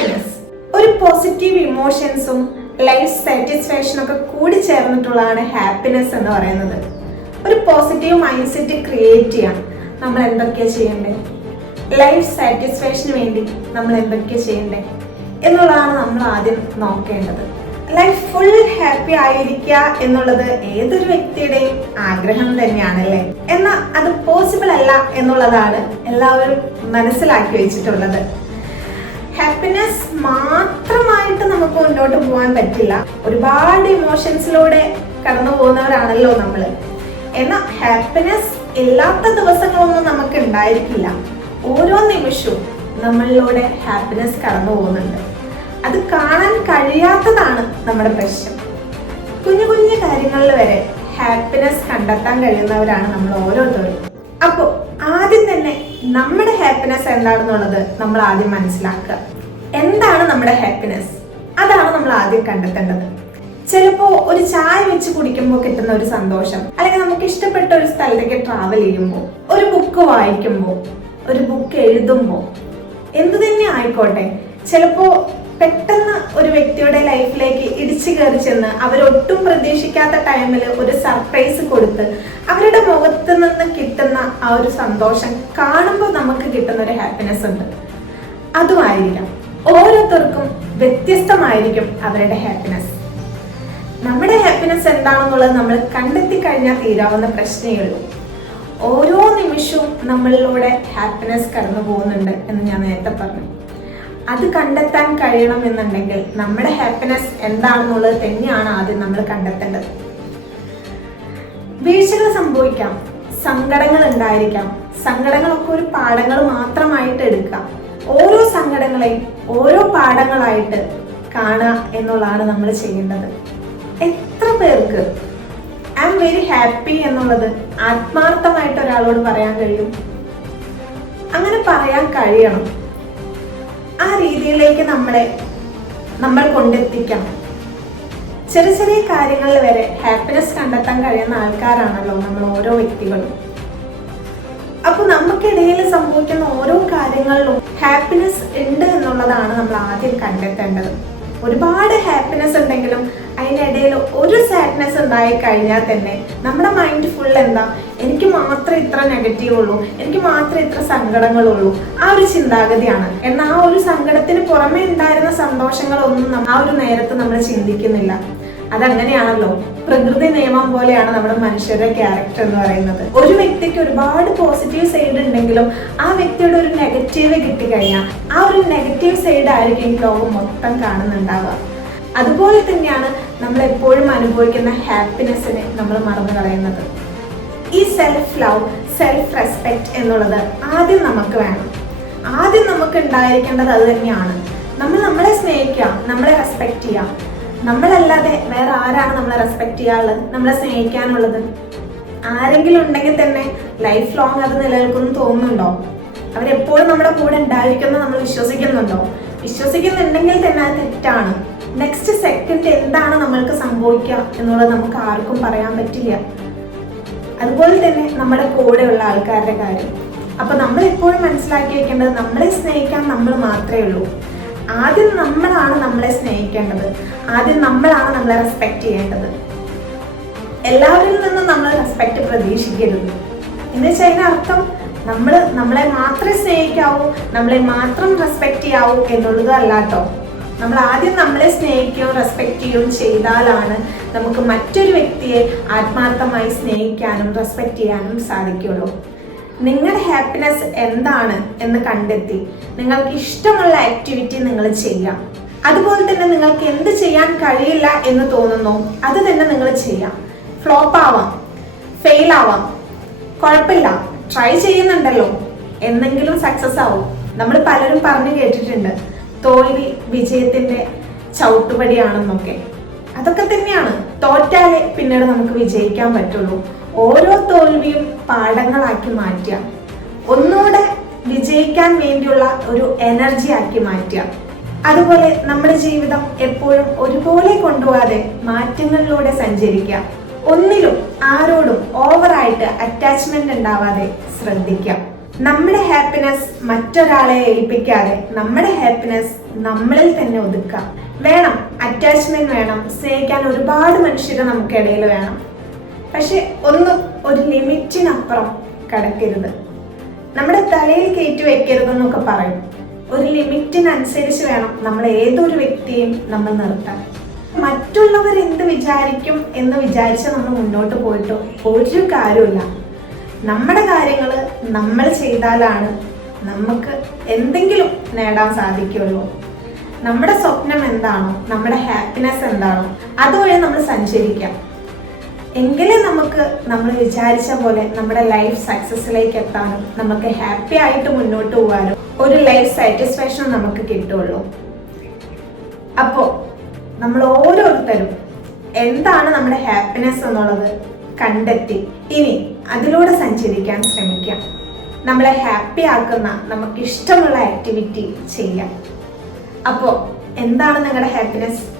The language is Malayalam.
ഹാപ്പിനെസ്. ഒരു പോസിറ്റീവ് ഇമോഷൻസും ലൈഫ് സാറ്റിസ്ഫാക്ഷനും ഒക്കെ കൂടി ചേർന്നിട്ടുള്ളതാണ് ഹാപ്പിനെസ് എന്ന് പറയുന്നത്. ഒരു പോസിറ്റീവ് മൈൻഡ് സെറ്റ് ക്രിയേറ്റ് ചെയ്യാൻ നമ്മൾ എന്തൊക്കെയാണ് ചെയ്യേണ്ടത്, ലൈഫ് സാറ്റിസ്ഫാക്ഷന് വേണ്ടി നമ്മൾ എന്തൊക്കെയാണ് ചെയ്യേണ്ടത് എന്നുള്ളതാണ് നമ്മൾ ആദ്യം നോക്കേണ്ടത്. ലൈഫ് ഫുൾ ഹാപ്പി ആയിരിക്കുക എന്നുള്ളത് ഏതൊരു വ്യക്തിയുടെയും ആഗ്രഹം തന്നെയാണല്ലേ. എന്നാൽ അത് പോസിബിൾ അല്ല എന്നുള്ളതാണ് എല്ലാവരും മനസ്സിലാക്കി വെച്ചിട്ടുള്ളത്. ഹാപ്പിനെസ് മാത്രമായിട്ട് നമുക്ക് മുന്നോട്ട് പോകാൻ പറ്റില്ല. ഒരുപാട് ഇമോഷൻസിലൂടെ കടന്നു പോകുന്നവരാണല്ലോ നമ്മൾ. എന്നാൽ ഹാപ്പിനെസ് ഇല്ലാത്ത ദിവസങ്ങളൊന്നും നമുക്ക് ഉണ്ടായിരിക്കില്ല. ഓരോ നിമിഷവും നമ്മളിലൂടെ ഹാപ്പിനെസ് കടന്നു പോകുന്നുണ്ട്. അത് കാണാൻ കഴിയാത്തതാണ് നമ്മുടെ പ്രശ്നം. കുഞ്ഞു കുഞ്ഞു കാര്യങ്ങളിൽ വരെ ഹാപ്പിനെസ് കണ്ടെത്താൻ കഴിയുന്നവരാണ് നമ്മൾ ഓരോരുത്തരും. അപ്പോൾ ആദ്യം തന്നെ നമ്മുടെ ഹാപ്പിനെസ് എന്താണെന്നുള്ളത് നമ്മൾ ആദ്യം മനസ്സിലാക്കുക. എന്താണ് നമ്മുടെ ഹാപ്പിനെസ്? അതാണ് നമ്മൾ ആദ്യം കണ്ടെത്തേണ്ടത്. ചിലപ്പോൾ ഒരു ചായ വെച്ച് കുടിക്കുമ്പോൾ കിട്ടുന്ന ഒരു സന്തോഷം, അല്ലെങ്കിൽ നമുക്ക് ഇഷ്ടപ്പെട്ട ഒരു സ്ഥലത്തേക്ക് ട്രാവൽ ചെയ്യുമ്പോൾ, ഒരു ബുക്ക് വായിക്കുമ്പോൾ, ഒരു ബുക്ക് എഴുതുമ്പോൾ, എന്തു തന്നെ ആയിക്കോട്ടെ, ചിലപ്പോൾ പെട്ടെന്ന് ഒരു വ്യക്തിയുടെ ലൈഫിലേക്ക് ഇടിച്ചു കയറി ചെന്ന് അവരൊട്ടും പ്രതീക്ഷിക്കാത്ത ടൈമിൽ ഒരു സർപ്രൈസ് കൊടുത്ത് അവരുടെ മുഖത്ത് നിന്ന് കിട്ടുന്ന ആ ഒരു സന്തോഷം കാണുമ്പോൾ നമുക്ക് കിട്ടുന്ന ഒരു ഹാപ്പിനെസ് ഉണ്ട്. അതുമായിരിക്കാം. ഓരോരുത്തർക്കും വ്യത്യസ്തമായിരിക്കും അവരുടെ ഹാപ്പിനെസ്. നമ്മുടെ ഹാപ്പിനെസ് എന്താണെന്നുള്ളത് നമ്മൾ കണ്ടെത്തി കഴിഞ്ഞാൽ തീരാവുന്ന പ്രശ്നമേ ഉള്ളൂ. ഓരോ നിമിഷവും നമ്മളിലൂടെ ഹാപ്പിനെസ് കടന്നു പോകുന്നുണ്ട് എന്ന് ഞാൻ നേരത്തെ പറഞ്ഞു. അത് കണ്ടെത്താൻ കഴിയണമെന്നുണ്ടെങ്കിൽ നമ്മുടെ ഹാപ്പിനെസ് എന്താണെന്നുള്ളത് തന്നെയാണ് ആദ്യം നമ്മൾ കണ്ടെത്തേണ്ടത്. വീഴ്ചകൾ സംഭവിക്കാം, സങ്കടങ്ങൾ ഉണ്ടായിരിക്കാം. സങ്കടങ്ങളൊക്കെ ഒരു പാഠങ്ങൾ മാത്രമായിട്ട് എടുക്കാം. ഓരോ സങ്കടങ്ങളെയും ഓരോ പാഠങ്ങളായിട്ട് കാണുക എന്നുള്ളതാണ് നമ്മൾ ചെയ്യേണ്ടത്. എത്ര പേർക്ക് ഐ ആം വെരി ഹാപ്പി എന്നുള്ളത് ആത്മാർത്ഥമായിട്ട് ഒരാളോട് പറയാൻ കഴിയും? അങ്ങനെ പറയാൻ കഴിയണം. ആ രീതിയിലേക്ക് നമ്മൾ കൊണ്ടെത്തിക്കണം. ചെറിയ ചെറിയ കാര്യങ്ങളിൽ വരെ ഹാപ്പിനെസ് കണ്ടെത്താൻ കഴിയുന്ന ആൾക്കാരാണല്ലോ നമ്മൾ ഓരോ വ്യക്തികളും. അപ്പൊ നമുക്കിടയിൽ സംഭവിക്കുന്ന ഓരോ കാര്യങ്ങളിലും ഹാപ്പിനെസ് ഉണ്ട് എന്നുള്ളതാണ് നമ്മൾ ആദ്യം കണ്ടെത്തേണ്ടത്. ഒരുപാട് ഹാപ്പിനെസ് ഉണ്ടെങ്കിലും അതിനിടയിൽ ഒരു സാഡ്നെസ് ഉണ്ടായി കഴിഞ്ഞാൽ തന്നെ നമ്മുടെ മൈൻഡ് ഫുൾ എന്താ, എനിക്ക് മാത്രമേ ഇത്ര നെഗറ്റീവ് ഉള്ളൂ, എനിക്ക് മാത്രമേ ഇത്ര സങ്കടങ്ങളുള്ളൂ, ആ ഒരു ചിന്താഗതിയാണ്. എന്നാൽ ആ ഒരു സങ്കടത്തിന് പുറമെ ഉണ്ടായിരുന്ന സന്തോഷങ്ങളൊന്നും ആ ഒരു നേരത്ത് നമ്മൾ ചിന്തിക്കുന്നില്ല. അതങ്ങനെയാണല്ലോ, പ്രകൃതി നിയമം പോലെയാണ് നമ്മുടെ മനുഷ്യരുടെ ക്യാരക്ടർ എന്ന് പറയുന്നത്. ഒരു വ്യക്തിക്ക് ഒരുപാട് പോസിറ്റീവ് സൈഡ് ഉണ്ടെങ്കിലും ആ വ്യക്തിയുടെ ഒരു നെഗറ്റീവ് കിട്ടിക്കഴിഞ്ഞാൽ ആ ഒരു നെഗറ്റീവ് സൈഡ് ആയിരിക്കും ലോകം മൊത്തം കാണുന്നുണ്ടാവുക. അതുപോലെ തന്നെയാണ് നമ്മൾ എപ്പോഴും അനുഭവിക്കുന്ന ഹാപ്പിനെസ്സിനെ നമ്മൾ മറന്നു കളയുന്നത്. ഈ സെൽഫ് ലവ്, സെൽഫ് റെസ്പെക്ട് എന്നുള്ളത് ആദ്യം നമുക്ക് വേണം. ആദ്യം നമുക്ക് ഉണ്ടായിരിക്കേണ്ടത് അത് തന്നെയാണ്. നമ്മൾ നമ്മളെ സ്നേഹിക്കുക, നമ്മളെ റെസ്പെക്ട് ചെയ്യുക. നമ്മളല്ലാതെ വേറെ ആരാണ് നമ്മളെ റെസ്പെക്ട് ചെയ്യാനുള്ളത്, നമ്മളെ സ്നേഹിക്കാനുള്ളത്? ആരെങ്കിലും ഉണ്ടെങ്കിൽ തന്നെ ലൈഫ് ലോങ് അത് നിലനിൽക്കുമെന്ന് തോന്നുന്നുണ്ടോ? അവരെപ്പോഴും നമ്മുടെ കൂടെ ഉണ്ടായിരിക്കുമെന്ന് നമ്മൾ വിശ്വസിക്കുന്നുണ്ടോ? വിശ്വസിക്കുന്നുണ്ടെങ്കിൽ തന്നെ അത് തെറ്റാണ്. നെക്സ്റ്റ് സെക്കൻഡ് എന്താണ് നമ്മൾക്ക് സംഭവിക്കുക എന്നുള്ളത് നമുക്ക് ആർക്കും പറയാൻ പറ്റില്ല. അതുപോലെ തന്നെ നമ്മുടെ കൂടെയുള്ള ആൾക്കാരുടെ കാര്യം. അപ്പൊ നമ്മൾ എപ്പോഴും മനസ്സിലാക്കി വെക്കേണ്ടത്, നമ്മളെ സ്നേഹിക്കാൻ നമ്മൾ മാത്രമേ ഉള്ളൂ. ആദ്യം നമ്മളാണ് നമ്മളെ സ്നേഹിക്കേണ്ടത്. ആദ്യം നമ്മളാണ് നമ്മളെ റെസ്പെക്ട് ചെയ്യേണ്ടത്. എല്ലാവരിൽ നിന്നും നമ്മൾ റെസ്പെക്ട് പ്രതീക്ഷിക്കരുത്. എന്ന് വെച്ചാൽ അർത്ഥം നമ്മളെ മാത്രമേ സ്നേഹിക്കാവൂ, നമ്മളെ മാത്രം റെസ്പെക്ട് ചെയ്യാവൂ എന്നുള്ളത് അല്ലാട്ടോ. നമ്മൾ ആദ്യം നമ്മളെ സ്നേഹിക്കുകയും റെസ്പെക്ട് ചെയ്യുകയും ചെയ്താലാണ് നമുക്ക് മറ്റൊരു വ്യക്തിയെ ആത്മാർത്ഥമായി സ്നേഹിക്കാനും റെസ്പെക്ട് ചെയ്യാനും സാധിക്കുള്ളൂ. നിങ്ങളുടെ ഹാപ്പിനെസ് എന്താണ് എന്ന് കണ്ടെത്തി നിങ്ങൾക്ക് ഇഷ്ടമുള്ള ആക്ടിവിറ്റി നിങ്ങൾ ചെയ്യാം. അതുപോലെ തന്നെ നിങ്ങൾക്ക് എന്ത് ചെയ്യാൻ കഴിയില്ല എന്ന് തോന്നുന്നു അത് തന്നെ നിങ്ങൾ ചെയ്യാം. ഫ്ലോപ്പ് ആവാം, ഫെയിൽ ആവാം, കുഴപ്പമില്ല, ട്രൈ ചെയ്യുന്നുണ്ടല്ലോ, എന്നെങ്കിലും സക്സസ് ആവും. നമ്മൾ പലരും പറഞ്ഞു കേട്ടിട്ടുണ്ട്, തോൽവി വിജയത്തിന്റെ ചവിട്ടുപടിയാണെന്നൊക്കെ. അതൊക്കെ തന്നെയാണ്. തോറ്റാലേ പിന്നീട് നമുക്ക് വിജയിക്കാൻ പറ്റുള്ളൂ. ഓരോ തോൽവിയും പാഠങ്ങളാക്കി മാറ്റുക, ഒന്നുകൂടെ വിജയിക്കാൻ വേണ്ടിയുള്ള ഒരു എനർജി ആക്കി മാറ്റുക. അതുപോലെ നമ്മുടെ ജീവിതം എപ്പോഴും ഒരുപോലെ കൊണ്ടുപോകാതെ മാറ്റങ്ങളിലൂടെ സഞ്ചരിക്കുക. ഒന്നിലും ആരോടും ഓവറായിട്ട് അറ്റാച്ച്മെന്റ് ഉണ്ടാവാതെ ശ്രദ്ധിക്കാം. നമ്മുടെ ഹാപ്പിനെസ് മറ്റൊരാളെ ഏൽപ്പിക്കാതെ നമ്മുടെ ഹാപ്പിനെസ് നമ്മളിൽ തന്നെ ഒതുക്കാം. വേണം, അറ്റാച്ച്മെന്റ് വേണം, സ്നേഹിക്കാൻ ഒരുപാട് മനുഷ്യർ നമുക്കിടയിൽ വേണം. പക്ഷെ ഒന്നും ഒരു ലിമിറ്റിനപ്പുറം കടക്കരുത്. നമ്മുടെ തലയിൽ കയറ്റി വെക്കരുതെന്നൊക്കെ പറയും. ഒരു ലിമിറ്റിനനുസരിച്ച് വേണം നമ്മൾ ഏതൊരു വ്യക്തിയെയും നമ്മൾ നിർത്താൻ. മറ്റുള്ളവർ എന്ത് വിചാരിക്കും എന്ന് വിചാരിച്ച് നമ്മൾ മുന്നോട്ട് പോയിട്ട് ഒരു കാര്യമില്ല. നമ്മുടെ കാര്യങ്ങൾ നമ്മൾ ചെയ്താലാണ് നമുക്ക് എന്തെങ്കിലും നേടാൻ സാധിക്കുള്ളൂ. നമ്മുടെ സ്വപ്നം എന്താണോ, നമ്മുടെ ഹാപ്പിനെസ് എന്താണോ, അതുവഴി നമ്മൾ സഞ്ചരിക്കാം. എങ്കിലേ നമുക്ക് നമ്മൾ വിചാരിച്ച പോലെ നമ്മുടെ ലൈഫ് സക്സസ്സിലേക്ക് എത്താനും നമുക്ക് ഹാപ്പി ആയിട്ട് മുന്നോട്ട് പോകാനും ഒരു ലൈഫ് സാറ്റിസ്ഫാക്ഷൻ നമുക്ക് കിട്ടുള്ളൂ. അപ്പോൾ നമ്മൾ ഓരോരുത്തരും എന്താണ് നമ്മുടെ ഹാപ്പിനെസ് എന്നുള്ളത് കണ്ടെത്തി ഇനി അതിലൂടെ സഞ്ചരിക്കാൻ ശ്രമിക്കാം. നമ്മളെ ഹാപ്പി ആക്കുന്ന നമുക്ക് ഇഷ്ടമുള്ള ആക്ടിവിറ്റി ചെയ്യാം. അപ്പോൾ എന്താണ് നിങ്ങളുടെ ഹാപ്പിനെസ്?